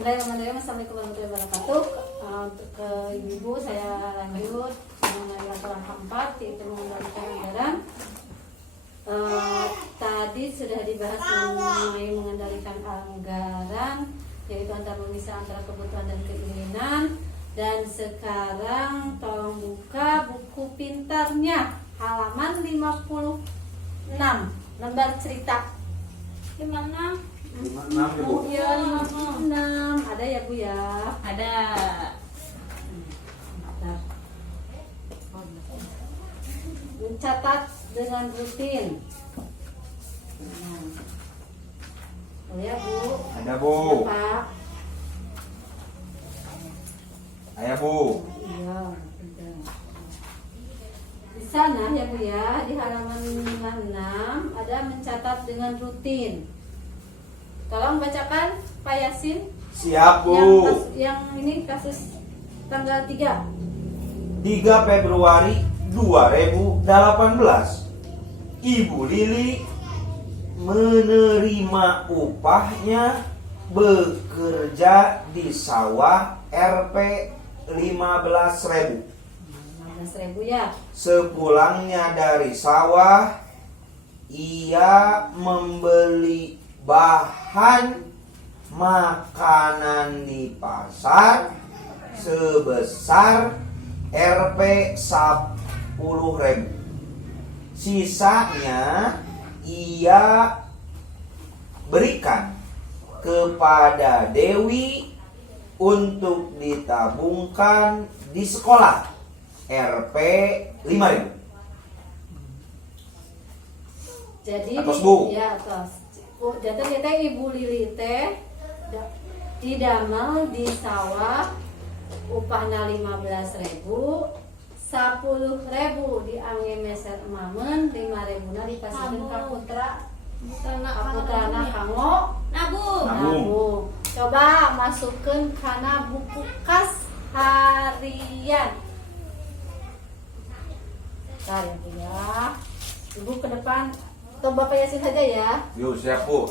Bismillahirrahmanirrahim. Assalamualaikum warahmatullahi wabarakatuh. Untuk ke ibu-ibu saya lanjut mengenai laporan keempat, yaitu mengendalikan anggaran. Tadi sudah dibahas mengenai mengendalikan anggaran, yaitu bisa antara kebutuhan dan keinginan. Dan sekarang tolong buka buku pintarnya halaman 56, lembar cerita. Gimana? 56 ya, Bu? Ya, 56. Ada ya, Bu ya? Ada. Mencatat dengan rutin. Oh ya, Bu. Ada, Bu. Ya, Pak. Ayo, Bu. Iya, betul. Di sana ya, Bu ya, di halaman 56 ada mencatat dengan rutin. Tolong bacakan Pak Yasin. Siap, Bu. Yang ini kasus tanggal 3. 3 Februari 2018. Ibu Lili menerima upahnya bekerja di sawah Rp 15.000. 15.000 ya. Sepulangnya dari sawah, ia membeli bahan makanan di pasar sebesar Rp 10.000. Sisanya ia berikan kepada Dewi untuk ditabungkan di sekolah Rp 5.000. Jadi Atas, Bu. Ya, atas. Bu, jadi Ibu Lili teh didamel di sawah upahna 15.000, 10.000 diangge meser emamen, 5.000 dipasangkeun ka putra. Putrana kanggo nabung. Coba masukkan kana buku kas harian. Bentar ya, Bu ya. Ibu ke depan atau Bapak Yasin saja ya. Yuk, siap, Bu.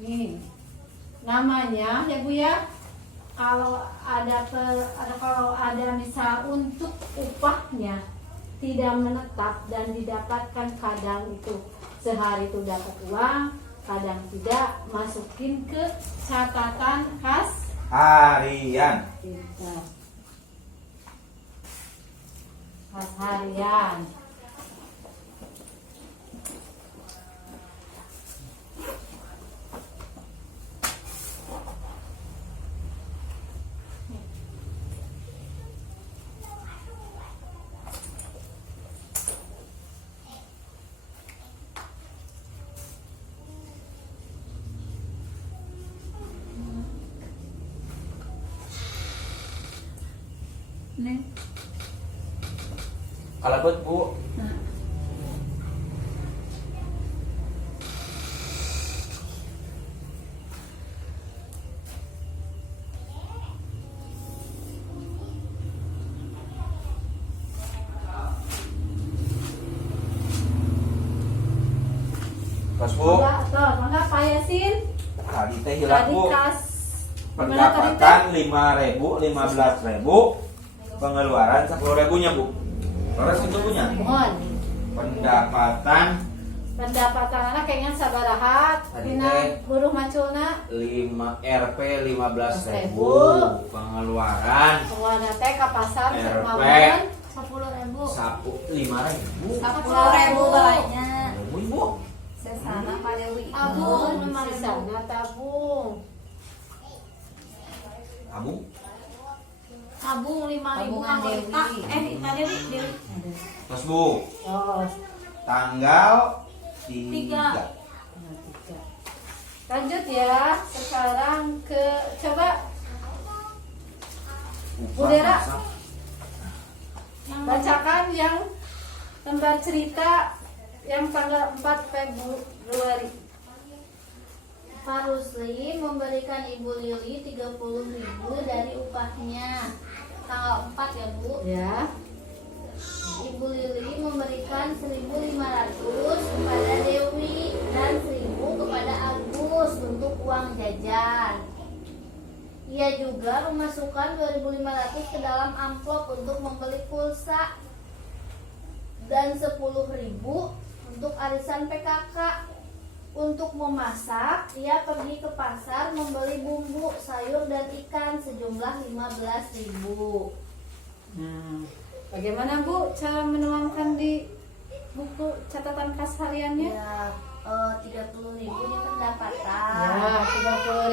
Nih, namanya ya Bu ya. Kalau ada misal untuk upahnya tidak menetap dan didapatkan, kadang itu sehari itu dapat uang, kadang tidak, masukin ke catatan kas Harian. kas harian. Nih. Kalabet, Bu. Kas, Bu. Maka Pak Yasin Tadi teh hilang, tadi Bu. kas Pendapatan 5.000, 15.000, pengeluaran 10.000-nya, Bu. Terus itu punya. mohon Pendapatan anak kayaknya sabaraha Tadi dina teh buruh maculna 5 Rp 15.000, pengeluaran pengeluaran teh ka pasar RP. seumaman 10.000. sapu 5.000. 10.000 balanya. Bu. Sesana Pak Dewi. abung Abung 5.000. sisana tabung. Kamu Abung 5.000 Tabungan Kang Dewi. Rita. Rita Dewi. terus, Bu, Oh, tanggal 3. Tiga. lanjut ya. Sekarang ke coba Bu Dera. Bacakan yang lembar cerita yang tanggal 4 Februari. Pak Rusli memberikan Ibu Lili 30.000 dari upahnya. Tanggal 4 ya Bu. Ya. Ibu Lili memberikan 1.500 kepada Dewi dan 1.000 kepada Agus untuk uang jajan. Ia juga memasukkan 2.500 ke dalam amplop untuk membeli pulsa dan 10.000 untuk arisan PKK. Untuk memasak, ia pergi ke pasar membeli bumbu, sayur dan ikan sejumlah 15.000. Nah, bagaimana Bu cara menuangkan di buku catatan kas hariannya? Ya, 30.000 di pendapatan. Ya,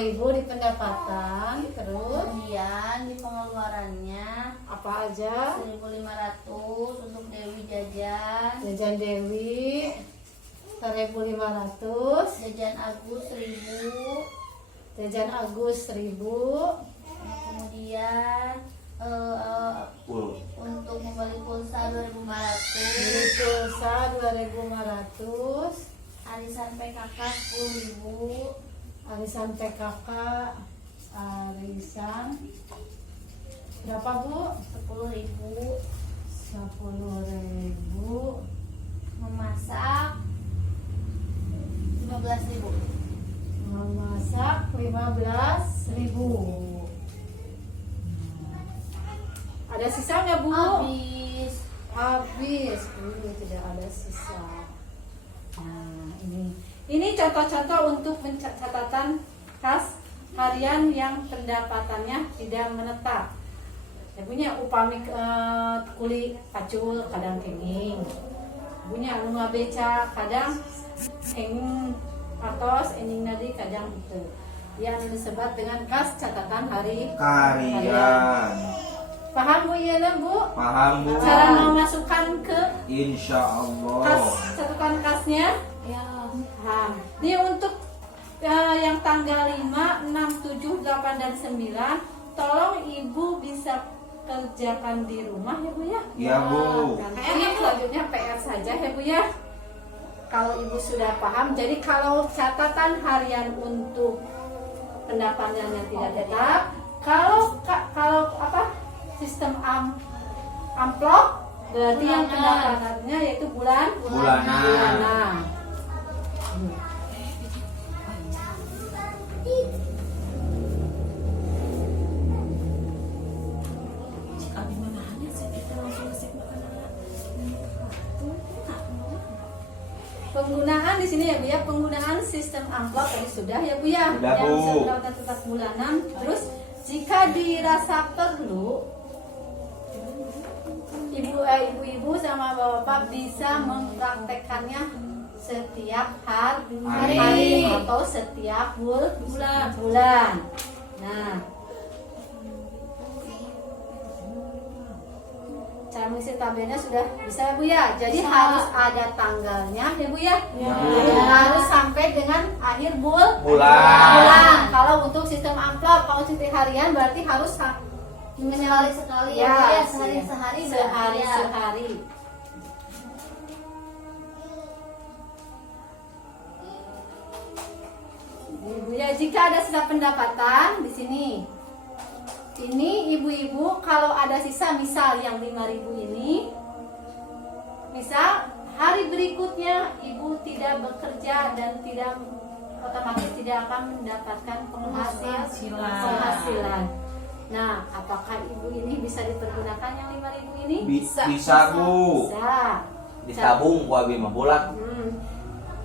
30.000 di pendapatan. Terus Kemudian di pengeluarannya apa aja? 1.500 untuk Dewi jajan, Jajan Dewi 1.500, jajan Agus 1.000, jajan Agus 1.000, kemudian untuk membeli pulsa 2.500, beli pulsa 2.500, arisan PKK 10.000, arisan PKK, arisan berapa Bu? 10.000, 10.000, memasak 15.000. memasak 15.000. Ada sisa nggak Bu? Habis. Habis. Tidak ada sisa. Nah, ini contoh-contoh untuk catatan kas harian yang pendapatannya tidak menetap. Ya punya upami kuli pacul kadang kenging. Punya bunga beca kadang kenging atos ening nadi kadang itu. Yang disebut dengan kas catatan harian. Paham Bu Yana Bu? Paham Bu. Cara memasukkan ke Insya Allah. kas catatan kasnya. Ya. Nah, ini untuk yang tanggal 5, 6, 7, 8 dan 9 tolong Ibu bisa kerjakan di rumah ya Bu ya. Iya Bu. Nanti selanjutnya PR saja ya Bu ya. Kalau Ibu sudah paham, jadi kalau catatan harian untuk pendapatannya tidak tetap, kalau apa sistem amplop berarti yang pendapatannya yaitu bulanan. Penggunaan di sini ya Bu ya, penggunaan sistem amplop tadi sudah ya Bu ya, Sudah, yang Bu. pendapatan tetap bulanan. Terus jika dirasa perlu, ibu-ibu sama bapak bisa mempraktekannya setiap hari atau setiap bulan. Nah, cara mengisi tabelnya sudah bisa ya Bu ya. Jadi harus ada tanggalnya ya Bu ya. Jadi harus sampai dengan akhir bulan. Kalau untuk sistem amplop, kalau sistem harian berarti harus Sekali ya, sehari sehari. Ibu ya, jika ada sisa pendapatan di sini. Ini ibu-ibu kalau ada sisa misal yang 5.000 ini, misal hari berikutnya ibu tidak bekerja dan tidak otomatis tidak akan mendapatkan penghasilan. Nah, apakah ibu ini bisa dipergunakan yang 5.000 ini? Bisa Bu. Bisa. Ditabung ku abi mah bolak.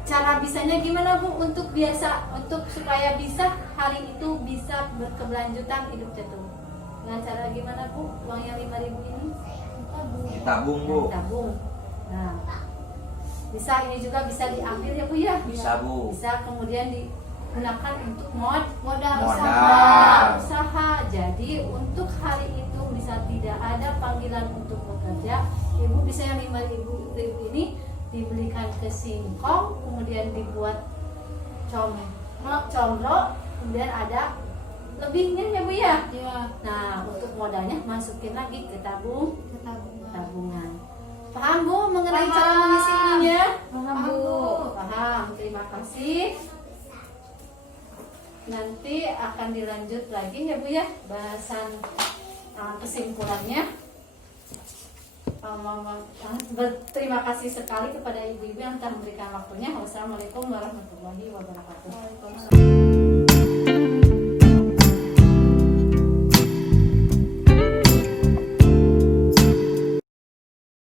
Cara bisanya gimana Bu? Untuk supaya bisa hari itu bisa berkelanjutan hidup itu. Dengan cara gimana Bu? Uang yang 5.000 ini? Ditabung Bu. Tabung. Nah, bisa ini juga bisa diambil ya Bu ya? Bisa Bu. Bisa kemudian digunakan untuk modal usaha. Jadi untuk hari itu bisa tidak ada panggilan untuk bekerja, ibu bisa yang 5.000 ini dibelikan ke singkong, kemudian dibuat comrok, kemudian ada lebihnya ya Bu ya. Ya. Nah, untuk modalnya masukin lagi ke tabungan. tabungan. Paham Bu mengenai Paham. cara mengisi ininya? Paham, Bu. Paham. Terima kasih. Nanti akan dilanjut lagi ya Bu ya bahasan kesimpulannya. Terima kasih sekali kepada ibu-ibu yang telah memberikan waktunya. Wassalamualaikum warahmatullahi wabarakatuh. Waalaikumsalam.